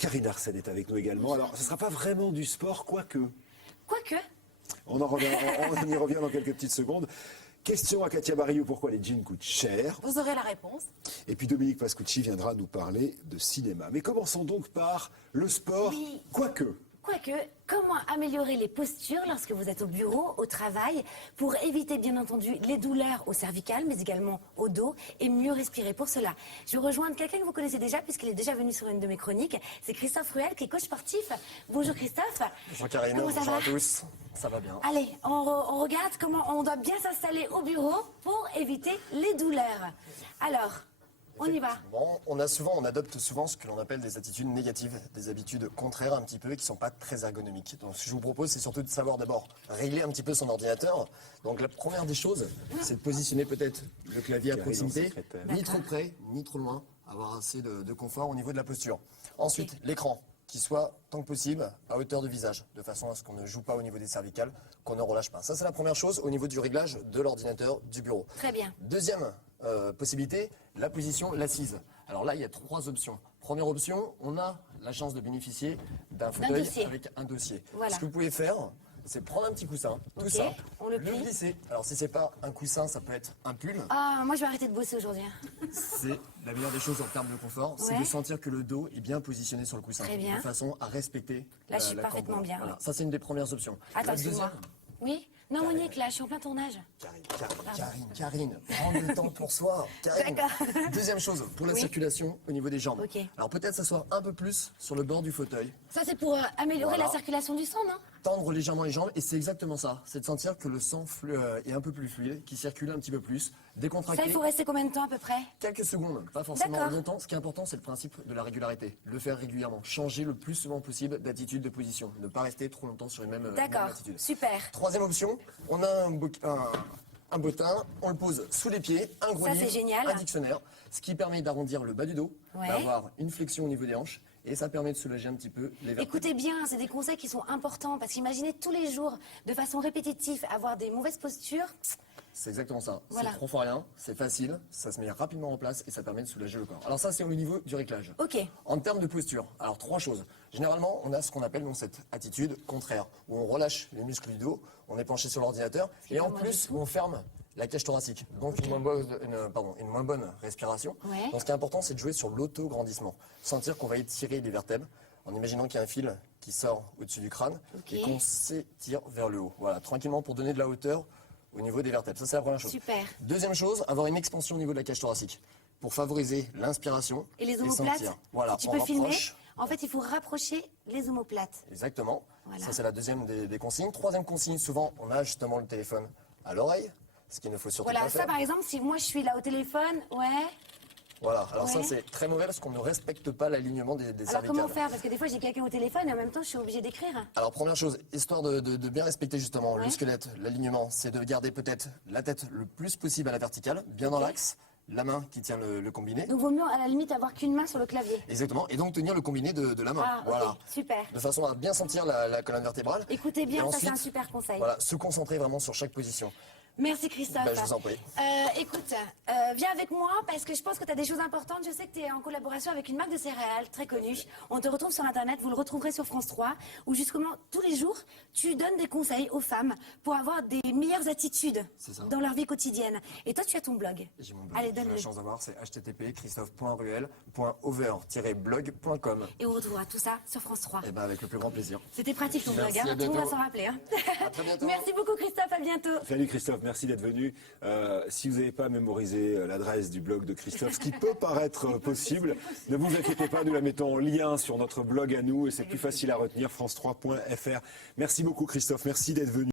Karine Arsène est avec nous également. Alors, ce ne sera pas vraiment du sport, quoique. Quoique. On y revient dans quelques petites secondes. Question à Katia Barillou, pourquoi les jeans coûtent cher? Vous aurez la réponse. Et puis Dominique Pascucci viendra nous parler de cinéma. Mais commençons donc par le sport, Oui. quoique. Quoique, comment améliorer les postures lorsque vous êtes au bureau, au travail, pour éviter bien entendu les douleurs au cervical, mais également au dos, et mieux respirer. Pour cela, je vais rejoindre quelqu'un que vous connaissez déjà, puisqu'il est déjà venu sur une de mes chroniques. C'est Christophe Ruel, qui est coach sportif. Bonjour Christophe. Bonjour Karine, Comment ça bonjour va à tous. Ça va bien. Allez, on regarde comment on doit bien s'installer au bureau pour éviter les douleurs. Alors, on y va. Bon, on adopte souvent ce que l'on appelle des attitudes négatives, des habitudes contraires un petit peu, qui ne sont pas très ergonomiques. Donc ce que je vous propose, c'est surtout de savoir d'abord régler un petit peu son ordinateur. Donc la première des choses, c'est de positionner peut-être le clavier à proximité, ni trop près, ni trop loin, avoir assez de confort au niveau de la posture. Ensuite, l'écran, qui soit tant que possible à hauteur de visage, de façon à ce qu'on ne joue pas au niveau des cervicales, qu'on ne relâche pas. Ça, c'est la première chose au niveau du réglage de l'ordinateur du bureau. Très bien. Deuxième possibilité, la position, l'assise. Alors là, il y a trois options. Première option, on a la chance de bénéficier d'un fauteuil avec un dossier. Voilà. Ce que vous pouvez faire, c'est prendre un petit coussin, tout Ok, ça, on le plie. glisser. Alors si c'est pas un coussin, ça peut être un pull. Ah, moi je vais arrêter de bosser aujourd'hui. Hein. C'est la meilleure des choses en termes de confort, c'est Ouais. de sentir que le dos est bien positionné sur le coussin, Très bien. de façon à respecter Là, je suis la parfaitement corde. bien, Voilà. oui. Ça, c'est une des premières options. Attends, La excuse-moi. deuxième, Oui. Non, Monique, là, je suis en plein tournage. Karine, prends le temps pour soi. Karine. D'accord. Deuxième chose, pour la Oui. circulation au niveau des jambes. Ok. Alors peut-être s'asseoir un peu plus sur le bord du fauteuil, Ça, c'est pour améliorer Voilà. la circulation du sang, non? tendre légèrement les jambes, et c'est exactement ça. C'est de sentir que le sang est un peu plus fluide, qu'il circule un petit peu plus, Ça, décontracté. il faut rester combien de temps à peu près? Quelques secondes, pas forcément D'accord. longtemps. Ce qui est important, c'est le principe de la régularité. Le faire régulièrement. Changer le plus souvent possible d'attitude, de position. Ne pas rester trop longtemps sur une même D'accord, attitude. super. Troisième option, on a un bottin, on le pose sous les pieds, un gros Ça, livre, c'est génial. un dictionnaire, ce qui permet d'arrondir le bas du dos, Ouais. d'avoir une flexion au niveau des hanches, et ça permet de soulager un petit peu les vertèbres. Écoutez bien, c'est des conseils qui sont importants, parce qu'imaginez tous les jours, de façon répétitive, avoir des mauvaises postures. C'est exactement ça. Voilà. C'est trop fort rien, c'est facile, ça se met rapidement en place et ça permet de soulager le corps. Alors ça, c'est au niveau du réglage. Ok. En termes de posture, alors trois choses. Généralement, on a ce qu'on appelle donc cette attitude contraire, où on relâche les muscles du dos, on est penché sur l'ordinateur, et pas en moi plus, on ferme la cage thoracique. Donc une moins bonne respiration. Ouais. Donc ce qui est important, c'est de jouer sur l'auto-grandissement. Sentir qu'on va étirer les vertèbres, en imaginant qu'il y a un fil qui sort au-dessus du crâne, Ok. et qu'on s'étire vers le haut. Voilà, tranquillement pour donner de la hauteur au niveau des vertèbres. Ça, c'est la première chose. Super. Deuxième chose, avoir une expansion au niveau de la cage thoracique pour favoriser l'inspiration Et les omoplates, sentir. Voilà, tu on peux filmer. rapproche. En fait, il faut rapprocher les omoplates. Exactement. Voilà. Ça, c'est la deuxième des consignes. Troisième consigne, souvent, on a justement le téléphone à l'oreille, ce qu'il ne faut surtout Voilà, pas ça faire. par exemple, si moi je suis là au téléphone, ouais. Voilà, alors Ouais. ça, c'est très mauvais parce qu'on ne respecte pas l'alignement des Alors cervicales. comment faire? Parce que des fois j'ai quelqu'un au téléphone et en même temps je suis obligée d'écrire. Alors première chose, histoire de bien respecter justement Ouais. le squelette, l'alignement, c'est de garder peut-être la tête le plus possible à la verticale, bien dans Ok. l'axe, la main qui tient le combiné. Donc vaut mieux à la limite avoir qu'une main sur le clavier. Exactement, et donc tenir le combiné de la main. Ah, ok, Voilà. super. De façon à bien sentir la colonne vertébrale. Écoutez bien, Et ça c'est un ensuite, super conseil. Voilà, se concentrer vraiment sur chaque position. Merci Christophe. Ben, je vous en prie. Écoute, viens avec moi parce que je pense que tu as des choses importantes. Je sais que tu es en collaboration avec une marque de céréales très connue. On te retrouve sur Internet, vous le retrouverez sur France 3, où justement tous les jours, tu donnes des conseils aux femmes pour avoir des meilleures attitudes C'est ça. dans leur vie quotidienne. Et toi, tu as ton blog. J'ai mon blog. Allez, J'ai donne-le. la chance d'avoir, c'est http://christophe.ruel.over-blog.com. Et on retrouvera tout ça sur France 3. Et ben avec le plus grand plaisir. C'était pratique ton blog, Merci, hein. à Tout le monde va bientôt. s'en rappeler. Hein. À très bientôt. Merci beaucoup Christophe, à bientôt. Salut Christophe, merci d'être venu. Si vous n'avez pas mémorisé l'adresse du blog de Christophe, ce qui peut paraître possible, ne vous inquiétez pas, nous la mettons en lien sur notre blog à nous et c'est plus facile à retenir, france3.fr. Merci beaucoup Christophe, merci d'être venu.